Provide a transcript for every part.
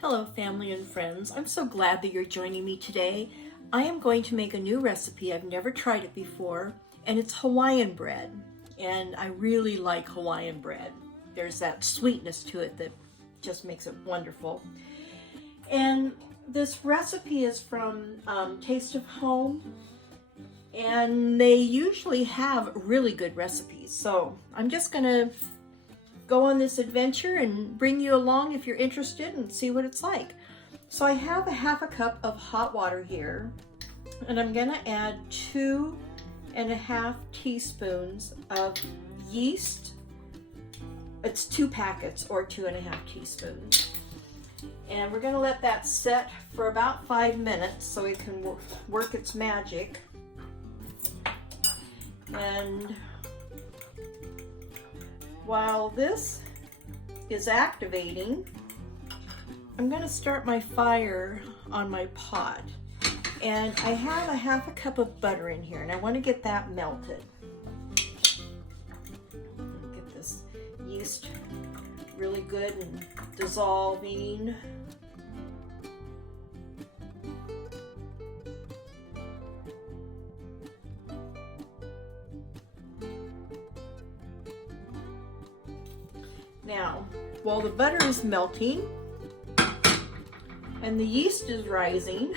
Hello family and friends, I'm so glad that you're joining me today. I am going to make a new recipe. I've never tried it before, and it's Hawaiian bread. And I really like Hawaiian bread. There's that sweetness to it that just makes it wonderful. And this recipe is from Taste of Home, and they usually have really good recipes. So I'm just gonna go on this adventure and bring you along if you're interested and see what it's like. So I have a half a cup of hot water here, and I'm gonna add 2.5 teaspoons of yeast. It's 2 packets or 2.5 teaspoons. And we're gonna let that set for about 5 minutes so it can work its magic. And while this is activating, I'm going to start my fire on my pot. And I have a half a cup of butter in here, and I want to get that melted. Get this yeast really good and dissolving. Now, while the butter is melting and the yeast is rising,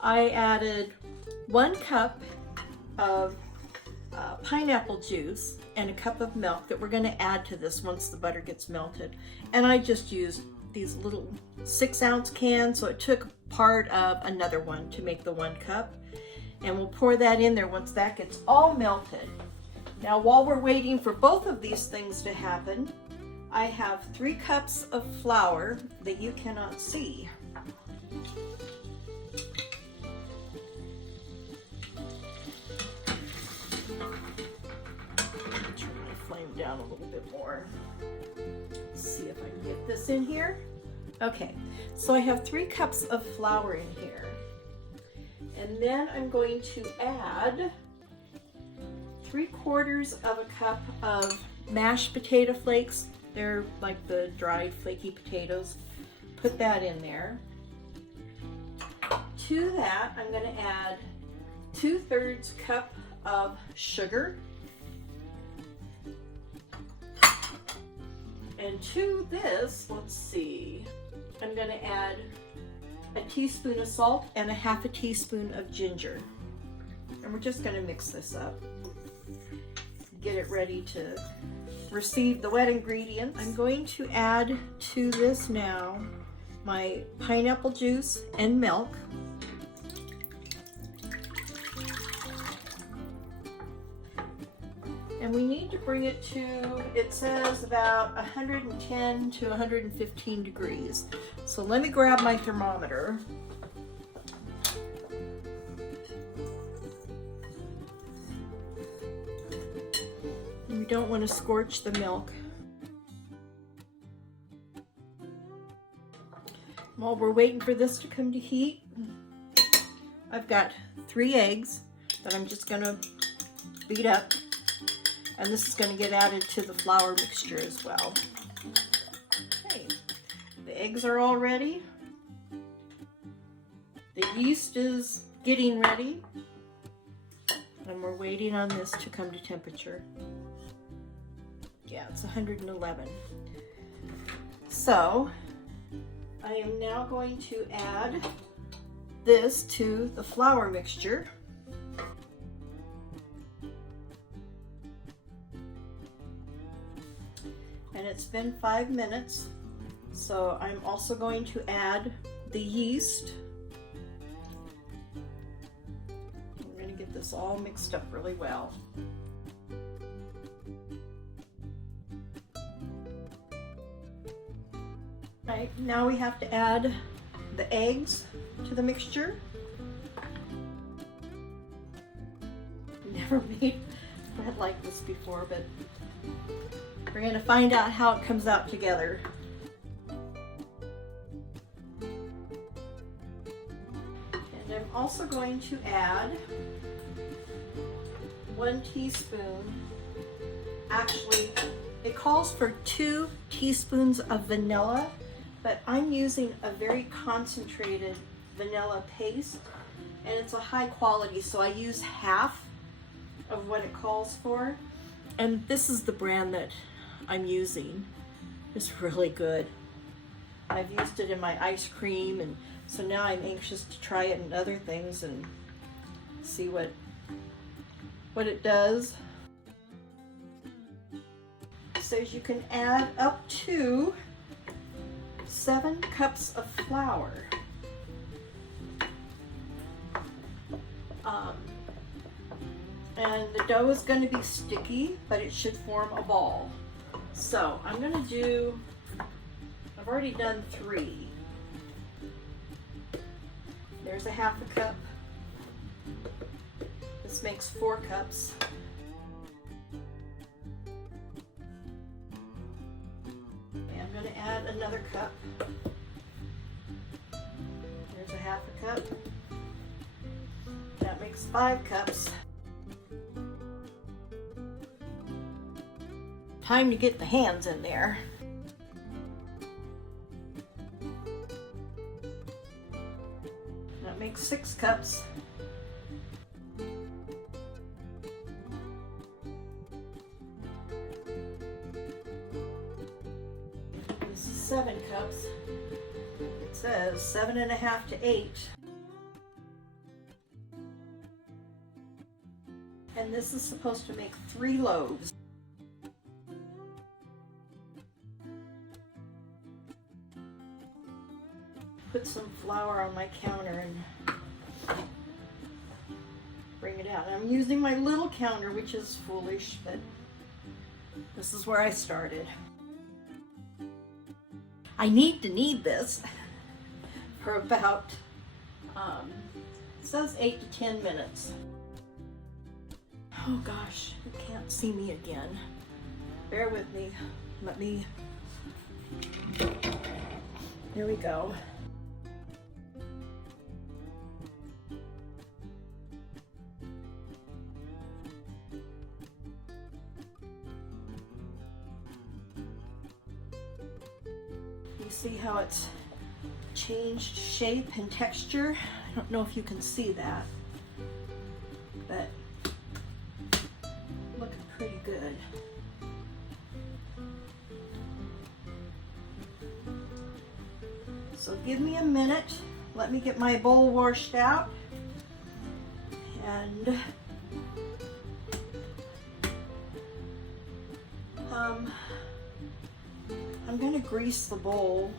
I added 1 cup of pineapple juice and a cup of milk that we're going to add to this once the butter gets melted. And I just used these little 6-ounce cans, so it took part of another one to make the 1 cup. And we'll pour that in there once that gets all melted. Now, while we're waiting for both of these things to happen, I have 3 cups of flour that you cannot see. Turn my flame down a little bit more. Let's see if I can get this in here. Okay, so I have 3 cups of flour in here. And then I'm going to add 3/4 of a cup of mashed potato flakes. They're like the dried flaky potatoes. Put that in there. To that, I'm going to add 2/3 cup of sugar. And to this, let's see, I'm going to add a teaspoon of salt and a ½ teaspoon of ginger. And we're just going to mix this up. Get it ready to receive the wet ingredients. I'm going to add to this now my pineapple juice and milk. And we need to bring it to, it says about 110 to 115 degrees. So let me grab my thermometer. We don't want to scorch the milk. While we're waiting for this to come to heat, I've got 3 eggs that I'm just going to beat up, and this is going to get added to the flour mixture as well. Okay, the eggs are all ready. The yeast is getting ready, and we're waiting on this to come to temperature. Yeah, it's 111. So I am now going to add this to the flour mixture. And it's been 5 minutes. So I'm also going to add the yeast. We're going to get this all mixed up really well. Right, now we have to add the eggs to the mixture. Never made bread like this before, but we're going to find out how it comes out together. And I'm also going to add 1 teaspoon, actually it calls for 2 teaspoons of vanilla, but I'm using a very concentrated vanilla paste, and it's a high quality, so I use half of what it calls for. And this is the brand that I'm using. It's really good. I've used it in my ice cream, and so now I'm anxious to try it in other things and see what it does. It says you can add up to 7 cups of flour. And the dough is going to be sticky, but it should form a ball. So I'm going to do, I've already done 3. There's a half a cup. This makes 4 cups. And I'm going to add another cup. There's a half a cup. That makes 5 cups. Time to get the hands in there. That makes 6 cups. This is 7 cups. It says 7.5 to 8. And this is supposed to make 3 loaves. Put some flour on my counter and bring it out. And I'm using my little counter, which is foolish, but this is where I started. I need to knead this for about, it says 8 to 10 minutes. Oh gosh, you can't see me again. Bear with me. Here we go. You see how it's changed shape and texture? I don't know if you can see that, but looking pretty good. So give me a minute. Let me get my bowl washed out. And I'm going to grease the bowl.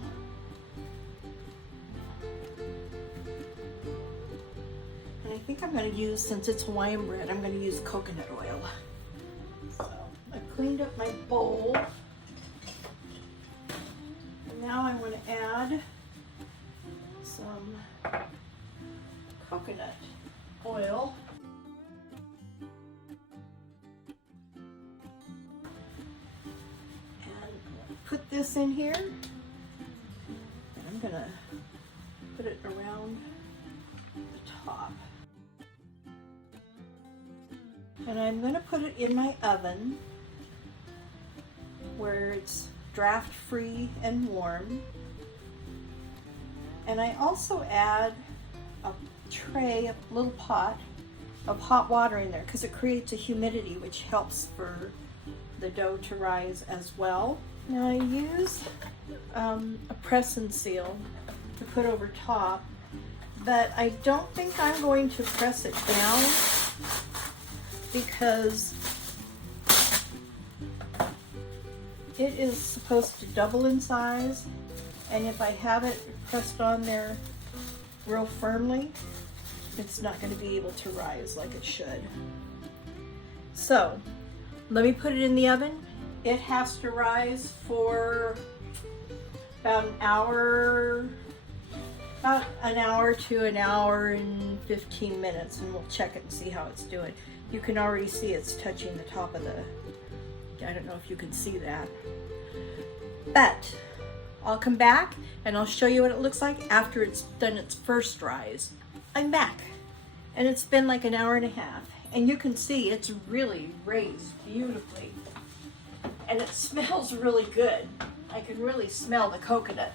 And I think I'm going to use, since it's Hawaiian bread, I'm going to use coconut oil. So I cleaned up my bowl. And now I want to add some coconut oil. Put this in here, and I'm gonna put it around the top, and I'm gonna put it in my oven where it's draft free and warm. And I also add a tray, a little pot of hot water in there because it creates a humidity which helps for the dough to rise as well. Now I use a press and seal to put over top, but I don't think I'm going to press it down because it is supposed to double in size, and if I have it pressed on there real firmly, it's not going to be able to rise like it should. So let me put it in the oven. It has to rise for about an hour to an hour and 15 minutes, and we'll check it and see how it's doing. You can already see it's touching the top of the, I don't know if you can see that. But I'll come back and I'll show you what it looks like after it's done its first rise. I'm back, and it's been like an hour and a half, and you can see it's really raised beautifully. And it smells really good. I can really smell the coconut.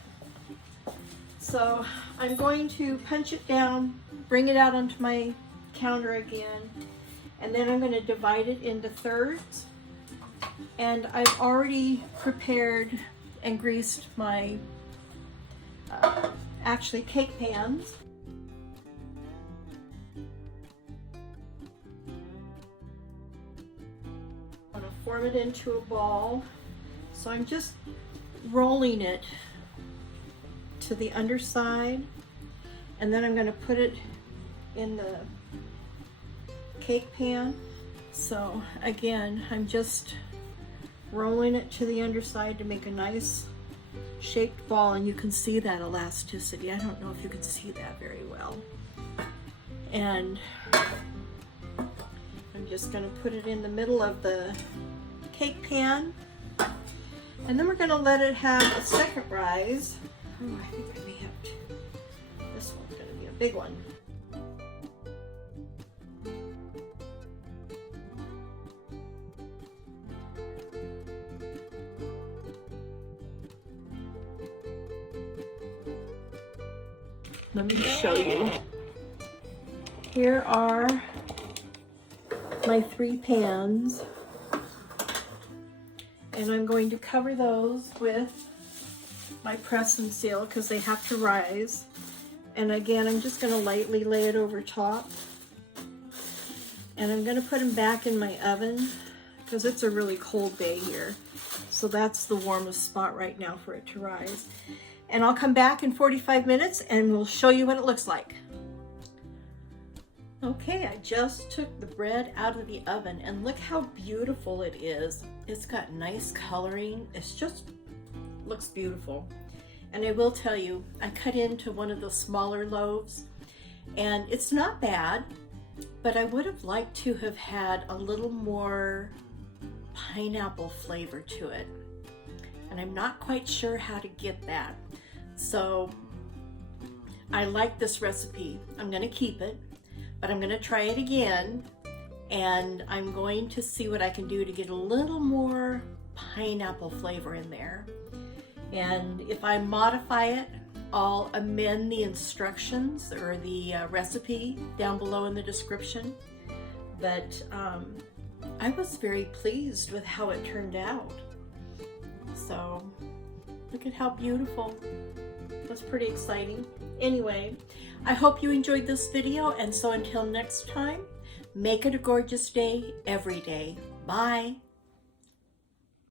So I'm going to punch it down, bring it out onto my counter again, and then I'm going to divide it into thirds. And I've already prepared and greased my actually cake pans. I'm going to form it into a ball. So I'm just rolling it to the underside, and then I'm going to put it in the cake pan. So again, I'm just rolling it to the underside to make a nice shaped ball, and you can see that elasticity. I don't know if you can see that very well. And I'm just going to put it in the middle of the cake pan, and then we're going to let it have a second rise. Oh, I think I may have to. This one's going to be a big one. Let me show you. Here are my 3 pans, and I'm going to cover those with my press and seal because they have to rise. And again, I'm just going to lightly lay it over top, and I'm going to put them back in my oven because it's a really cold day here, so that's the warmest spot right now for it to rise. And I'll come back in 45 minutes and we'll show you what it looks like. Okay, I just took the bread out of the oven and look how beautiful it is. It's got nice coloring. It's just looks beautiful. And I will tell you, I cut into one of the smaller loaves and it's not bad, but I would have liked to have had a little more pineapple flavor to it. And I'm not quite sure how to get that. So I like this recipe. I'm going to keep it, but I'm going to try it again, and I'm going to see what I can do to get a little more pineapple flavor in there. And if I modify it, I'll amend the instructions or the recipe down below in the description. But I was very pleased with how it turned out. So look at how beautiful. That's pretty exciting. Anyway, I hope you enjoyed this video, and so until next time, make it a gorgeous day every day. Bye.